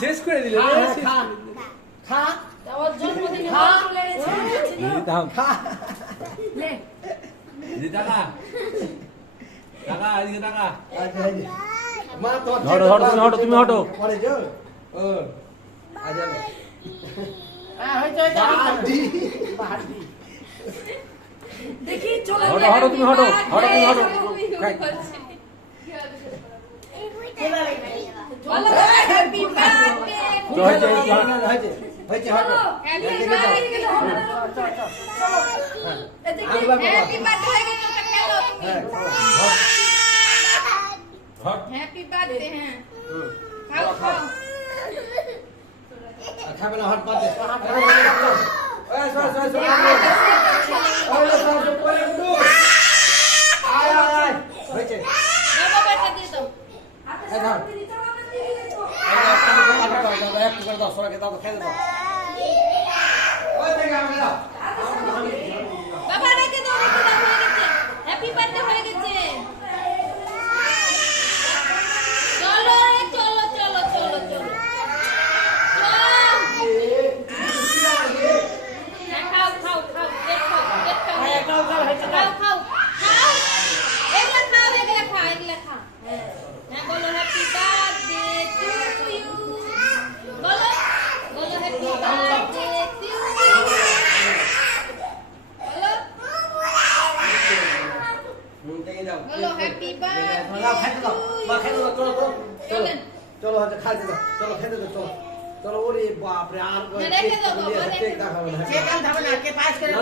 শেষ করে দিলে খা খা ওর জন্মদিনে বল লেগেছে দাও খা লে দি টাকা টাকা এদিকে টাকা আচ্ছা মা তো হটো তুমি হটো পরে যাও ও আজ হয়তো বাড়ি বাড়ি দেখি চলো হটো তুমি হটো তুমি হটো বলো হ্যাপি বার্থডে হয়েছে হটো হ্যাপি বার্থডে চলো এদিকে হ্যাপি বার্থডে হয়ে গেছে তো খেলো তুমি হ্যাপি বার্থডে হ্যাঁ খাও খাও খাবে না হট পাতে ওই সর পরে উঠো আয় হয়েছে বাবা বাটা দিয়ে দাও এই ধর একটু করে দাও সরাকে দাও খেলে দাও ওই থেকে আমি দাও বাবা রেখে দাও হয়ে গেছে হ্যাপি বার্থডে হয়ে গেছে চলো রে চলো চলো চলো চলো খাও খাও খাও খাও খাও খাও এগুলা খাও এগুলা খা এগুলা খা হ্যাঁ বলো হ্যাপি বার্থডে টু ইউ বলো বলো হ্যাপি বার্থডে টু ইউ বলো মুন্ডে দাও বলো হ্যাপি বার্থডে দাও খেতে দাও মা খেতে দাও চলো চলেন চলো হচ্ছে খাইতে দাও চলো খেতে দাও চলো চলো ওরে বাপ রে আর রেখে দাও বাবা রেখে দাও দেখাবো না কে কাল খাবে না কে পাস করে